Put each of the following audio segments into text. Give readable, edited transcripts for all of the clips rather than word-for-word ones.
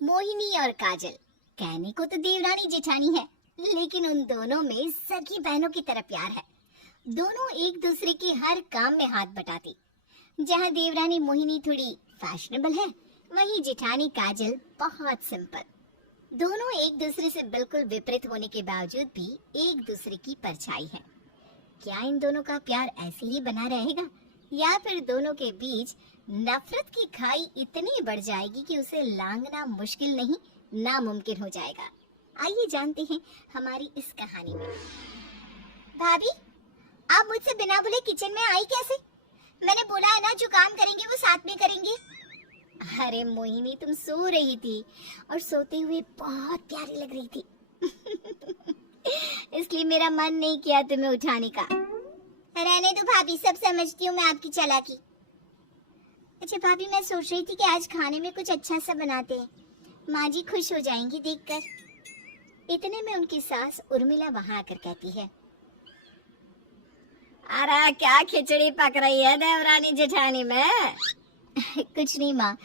मोहिनी और काजल कहने को तो देवरानी जेठानी है, लेकिन उन दोनों में सगी बहनों की तरह प्यार है। दोनों एक दूसरे के हर काम में हाथ बटाती। जहाँ देवरानी मोहिनी थोड़ी फैशनेबल है, वहीं जेठानी काजल बहुत सिंपल। दोनों एक दूसरे से बिल्कुल विपरीत होने के बावजूद भी एक दूसरे की परछाई है। क्या इन दोनों का प्यार ऐसे ही बना रहेगा, या फिर दोनों के बीच नफरत की खाई इतनी बढ़ जाएगी कि उसे लांघना मुश्किल नहीं, नामुमकिन हो जाएगा। आइए जानते हैं हमारी इस कहानी में। भाभी, आप मुझसे बिना बोले किचन में आई कैसे? मैंने बोला है ना, जो काम करेंगे वो साथ में करेंगे। अरे मोहिनी, तुम सो रही थी और सोते हुए बहुत प्यारी लग रही थी। इसलिए मेरा मन नहीं किया तुम्हें उठाने का। रहने दो भाभी, सब समझती हूँ मैं आपकी चालाकी। अच्छा भाभी, मैं सोच रही थी कि आज खाने में कुछ अच्छा सा बनाते हैं, माँ जी खुश हो जाएंगी देखकर। इतने में उनकी सास उर्मिला वहां आकर कहती है, अरे क्या खिचड़ी पक रही है देवरानी जेठानी में? कुछ नहीं माँ,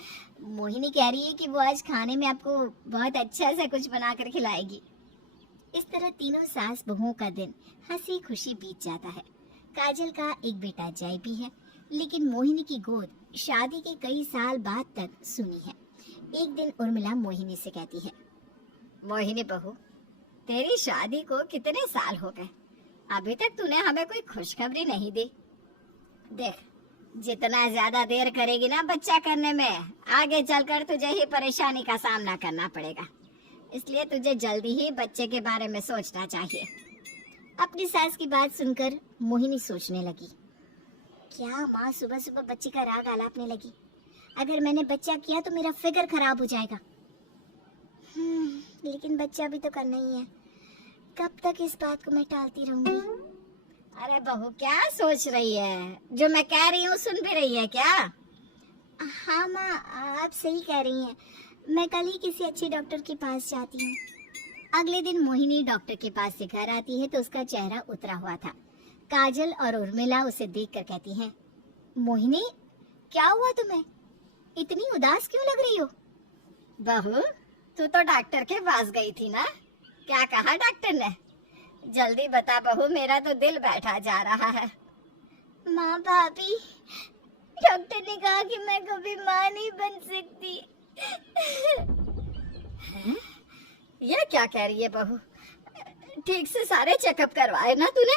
मोहिनी कह रही है कि वो आज खाने में आपको बहुत अच्छा सा कुछ बनाकर खिलाएगी। इस तरह तीनों सास बहुओं का दिन हंसी खुशी बीत जाता है। काजल का एक बेटा जय भी है, लेकिन मोहिनी की गोद शादी के कई साल बाद तक सुनी है। एक दिन उर्मिला मोहिनी से कहती है, मोहिनी बहू, तेरी शादी को कितने साल हो गए, अभी तक तूने हमें कोई खुशखबरी नहीं दी। देख, जितना ज्यादा देर करेगी ना बच्चा करने में, आगे चलकर तुझे ही परेशानी का सामना करना पड़ेगा। इसलिए तुझे जल्दी ही बच्चे के बारे में सोचना चाहिए। अपनी सास की बात सुनकर मोहिनी सोचने लगी, क्या माँ सुबह सुबह बच्चे का राग आलापने लगी? अगर मैंने बच्चा किया तो मेरा फिगर खराब हो जाएगा। लेकिन बच्चा भी तो करना ही है, कब तक इस बात को मैं टालती रहूंगी? अरे बहू, क्या सोच रही है? जो मैं कह रही हूँ सुन भी रही है क्या? हाँ माँ, आप सही कह रही हैं। मैं कल ही किसी अच्छे डॉक्टर के पास जाती हूँ। अगले दिन मोहिनी डॉक्टर के पास से घर आती है तो उसका चेहरा उतरा हुआ था। काजल और उर्मिला उसे देखकर कहती हैं, मोहिनी, क्या हुआ तुम्हें? इतनी उदास क्यों लग रही हो? बहू, तू तो डॉक्टर के पास गई थी ना, क्या कहा डॉक्टर ने? जल्दी बता बहू, मेरा तो दिल बैठा जा रहा है। माँ भाभी, डॉक्टर ने कहा कि मैं कभी माँ नहीं बन सकती। ये क्या कह रही है बहू? ठीक से सारे चेकअप करवाए ना तूने?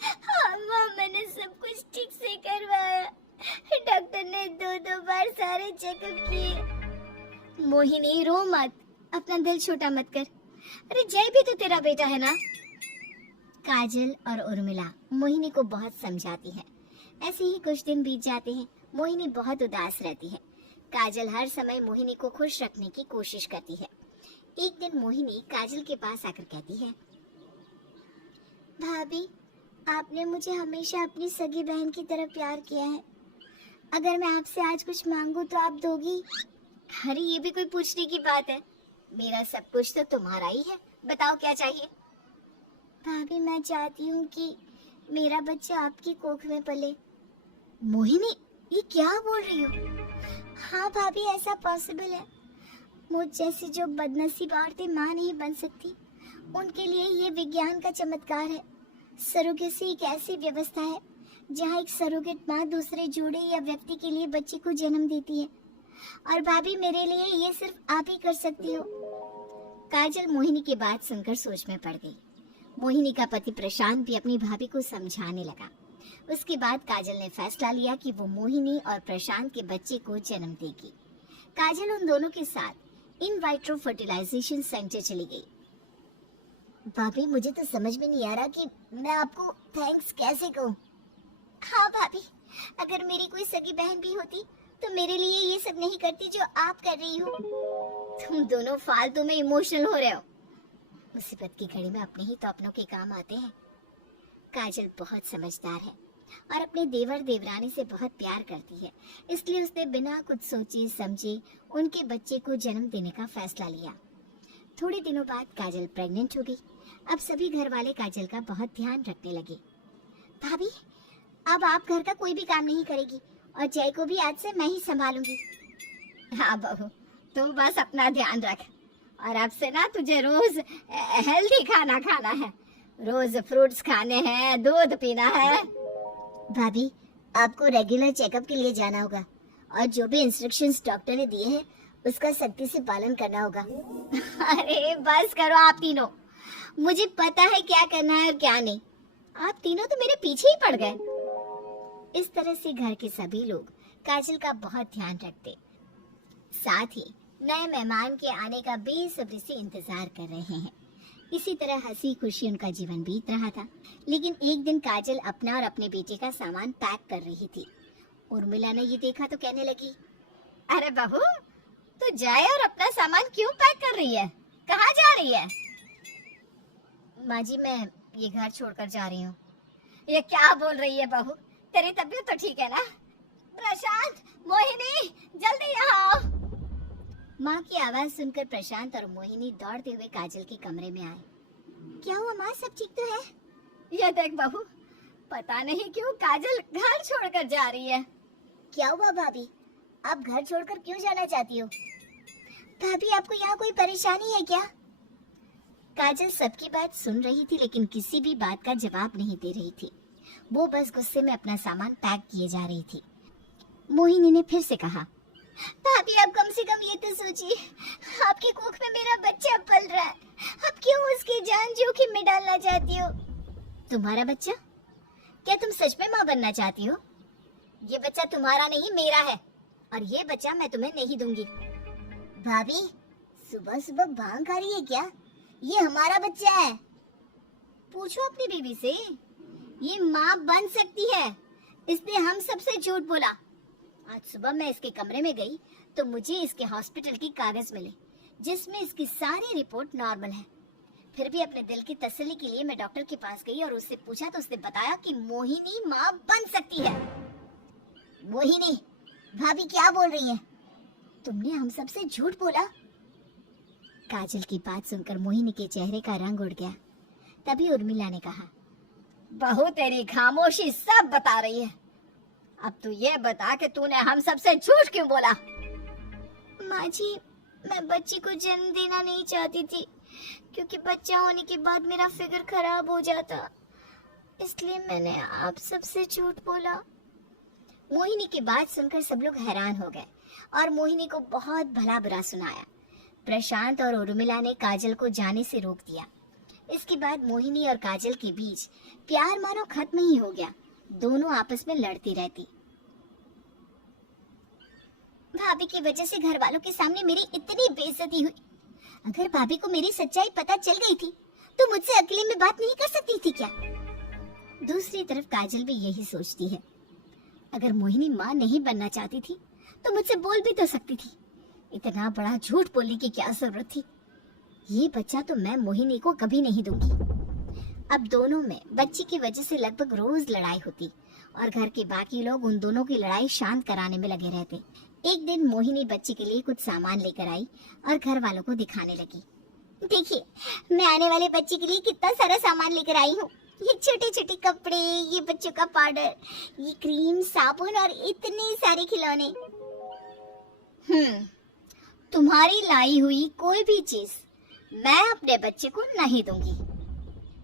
हाँ माँ, मैंने सब कुछ ठीक से करवाया। डॉक्टर ने दो बार सारे चेकअप किए। मोहिनी, रो मत, अपना दिल छोटा मत कर। अरे जय भी तो तेरा बेटा है ना। काजल और उर्मिला मोहिनी को बहुत समझाती है। ऐसे ही कुछ दिन बीत जाते हैं। मोहिनी बहुत उदास रहती है। काजल हर समय मोहिनी को खुश रखने की कोशिश करती है। एक दिन मोहिनी काजल के पास आकर कहती है, भाभी, आपने मुझे हमेशा अपनी सगी बहन की तरह प्यार किया है। अगर मैं आपसे आज कुछ मांगू तो आप दोगी? अरे ये भी कोई पूछने की बात है? मेरा सब कुछ तो तुम्हारा ही है, बताओ क्या चाहिए? भाभी, मैं चाहती हूँ कि मेरा बच्चा आपकी कोख में पले। मोहिनी, ये क्या बोल रही हो? हाँ भाभी, ऐसा पॉसिबल है। मुझ जैसी जो बदनसीब औरतें माँ नहीं बन सकती, उनके लिए ये विज्ञान का चमत्कार है। सरोगेसी एक ऐसी व्यवस्था है जहाँ एक सरोगेट माँ दूसरे जोड़े या व्यक्ति के लिए बच्चे को जन्म देती है। और भाभी, मेरे लिए ये सिर्फ आप ही कर सकती हो। काजल मोहिनी की बात सुनकर सोच में पड़ गई। मोहिनी का पति प्रशांत भी अपनी भाभी को समझाने लगा। उसके बाद काजल ने फैसला लिया कि वो मोहिनी और प्रशांत के बच्चे को जन्म देगी। काजल उन दोनों के साथ इन वाइट्रो फर्टिलाइजेशन सेंटर चली गई। भाभी, मुझे तो समझ में नहीं आ रहा कि मैं आपको थैंक्स कैसे कहूँ। हाँ भाभी, अगर मेरी कोई सगी बहन भी होती तो मेरे लिए ये सब नहीं करती जो आप कर रही हो। तुम दोनों फालतू में इमोशनल हो रहे हो। मुसीबत की घड़ी में अपने ही तो अपनों के काम आते हैं। काजल बहुत समझदार है और अपने देवर देवरानी से बहुत प्यार करती है, इसलिए उसने बिना कुछ सोचे समझे उनके बच्चे को जन्म देने का फैसला लिया। थोड़े दिनों बाद काजल प्रेग्नेंट हो गई। अब सभी घर वाले काजल का बहुत ध्यान रखने लगे। भाभी, अब आप घर का कोई भी काम नहीं करेगी और जय को भी आज से मैं ही संभालूंगी। हाँ बहू, तू बस अपना ध्यान रख और अब से ना तुझे रोज हेल्दी खाना खाना है, रोज फ्रूट्स खाने हैं, दूध पीना है। भाभी, आपको रेगुलर चेकअप के लिए जाना होगा और जो भी इंस्ट्रक्शंस डॉक्टर ने दिए हैं उसका सख्ती से पालन करना होगा। अरे बस करो आप तीनों, मुझे पता है क्या करना है और क्या नहीं। आप तीनों तो मेरे पीछे ही पड़ गए। इस तरह से घर के सभी लोग काजल का बहुत ध्यान रखते, साथ ही नए मेहमान के आने का बेसब्री से इंतजार कर रहे हैं। इसी तरह हंसी खुशी उनका जीवन बीत रहा था। लेकिन एक दिन काजल अपना और अपने बेटे का सामान पैक कर रही थी। उर्मिला ने ये देखा तो कहने लगी, अरे बहू, तू जाए और अपना सामान क्यों पैक कर रही है? कहाँ जा रही है? माँ जी, मैं ये घर छोड़कर जा रही हूँ। ये क्या बोल रही है बहू? तेरी तबीयत तो ठीक है ना? प्रशांत, मोहिनी, जल्दी यहाँ आओ। माँ की आवाज सुनकर प्रशांत और मोहिनी दौड़ते हुए काजल के कमरे में आए। क्या हुआ माँ, सब ठीक तो है? ये देख बहू, पता नहीं क्यों काजल घर छोड़कर जा रही है। क्या हुआ भाभी, आप घर छोड़कर क्यों जाना चाहती हो? भाभी, आपको यहाँ कोई परेशानी है क्या? काजल सबकी बात सुन रही थी लेकिन किसी भी बात का जवाब नहीं दे रही थी। वो बस गुस्से में अपना सामान पैक किए जा रही थी। मोहिनी ने फिर से कहा, भाभी आप कम से कम ये तो सोचिए, आपके कोख में मेरा बच्चा पल रहा है, आप क्यों उसकी जान जोखिम में डालना चाहती हो? तुम्हारा बच्चा? क्या तुम सच में माँ बनना चाहती हो? ये बच्चा तुम्हारा नहीं, मेरा है, और ये बच्चा मैं तुम्हें नहीं दूंगी। भाभी, सुबह सुबह भांग खा रही है क्या? ये हमारा बच्चा है। पूछो अपनी बीवी से, ये माँ बन सकती है, इसने हम सबसे झूठ बोला। आज सुबह मैं इसके कमरे में गई तो मुझे इसके हॉस्पिटल की कागज मिले जिसमें इसकी सारी रिपोर्ट नॉर्मल है। फिर भी अपने दिल की तसल्ली के लिए मैं डॉक्टर के पास गई और उससे पूछा तो उसने बताया कि मोहिनी माँ बन सकती है। मोहिनी, भाभी क्या बोल रही है? तुमने हम सबसे झूठ बोला। काजल की बात सुनकर मोहिनी के चेहरे का रंग उड़ गया। तभी उर्मिला ने कहा, बहू तेरी खामोशी सब बता रही है। अब तू ये बता कि तूने हम सबसे झूठ क्यों बोला? माँ जी, मैं बच्ची को जन्म देना नहीं चाहती थी क्योंकि बच्चा होने के बाद मेरा फिगर खराब हो जाता, इसलिए मैंने आप सबसे झूठ बोला। मोहिनी की बात सुनकर सब लोग हैरान हो गए और मोहिनी को बहुत भला बुरा सुनाया। प्रशांत और उर्मिला ने काजल को जाने से रोक दिया। इसके बाद मोहिनी और काजल के बीच प्यार मानो खत्म ही हो गया। दोनों आपस में लड़ती रहती। भाभी की वजह से घर वालों के सामने मेरी इतनी बेइज्जती हुई। अगर भाभी को मेरी सच्चाई पता चल गई थी तो मुझसे अकेले में बात नहीं कर सकती थी क्या? दूसरी तरफ काजल भी यही सोचती है, अगर मोहिनी माँ नहीं बनना चाहती थी तो मुझसे बोल भी तो सकती थी। इतना बड़ा झूठ बोलने की क्या जरूरत थी? ये बच्चा तो मैं मोहिनी को कभी नहीं दूंगी। अब दोनों में बच्ची की वजह से लगभग रोज लड़ाई होती और घर के बाकी लोग उन दोनों की लड़ाई शांत कराने में लगे रहते। एक दिन मोहिनी बच्ची के लिए कुछ सामान लेकर आई और घर वालों को दिखाने लगी। देखिए, मैं आने वाले बच्चे के लिए कितना सारा सामान लेकर आई हूँ। ये छोटे छोटे कपड़े, ये बच्चों का पाउडर, ये क्रीम, साबुन और इतने सारे खिलौने। तुम्हारी लाई हुई कोई भी चीज मैं अपने बच्चे को नहीं दूंगी।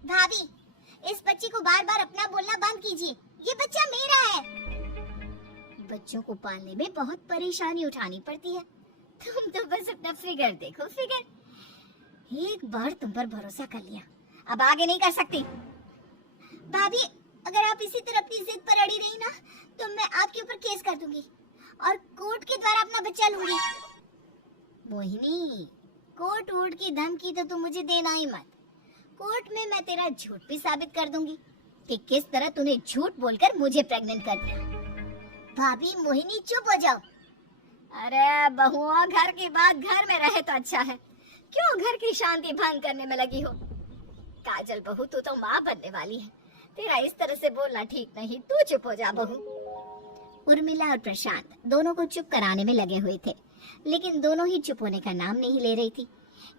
भाभी, इस बच्चे को बार बार अपना बोलना बंद कीजिए, ये बच्चा मेरा है। बच्चों को पालने में बहुत परेशानी उठानी पड़ती है। तुम तो बस अपना फिगर देखो, फिगर। एक बार तुम पर भरोसा कर लिया, अब आगे नहीं कर सकती। भाभी, अगर आप इसी तरह अपनी जिद पर अड़ी रही ना तो मैं आपके ऊपर केस कर दूंगी और कोर्ट के द्वारा अपना बच्चा लूंगी। मोहिनी, कोर्ट वोट की धमकी तो तुम मुझे देना ही मत। कोर्ट में मैं तेरा झूठ भी साबित कर दूंगी कि किस तरह तूने झूठ बोलकर मुझे प्रेग्नेंट कर दिया। भाभी, मोहिनी चुप हो जाओ। अरे बहुआ, घर की बात घर में रहे तो अच्छा है, क्यों घर की शांति भंग करने में लगी हो? काजल बहू, तू तो माँ बनने वाली है, तेरा इस तरह से बोलना ठीक नहीं। तू चुप हो जा बहू। उर्मिला और प्रशांत दोनों को चुप कराने में लगे हुए थे, लेकिन दोनों ही चुप होने का नाम नहीं ले रही थी।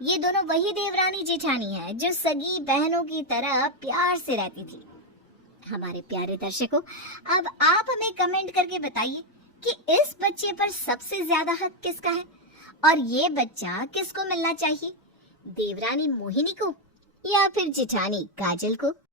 ये दोनों वही देवरानी जेठानी है जो सगी बहनों की तरह प्यार से रहती थी। हमारे प्यारे दर्शकों, अब आप हमें कमेंट करके बताइए कि इस बच्चे पर सबसे ज्यादा हक किसका है और ये बच्चा किसको मिलना चाहिए, देवरानी मोहिनी को या फिर जिठानी काजल को?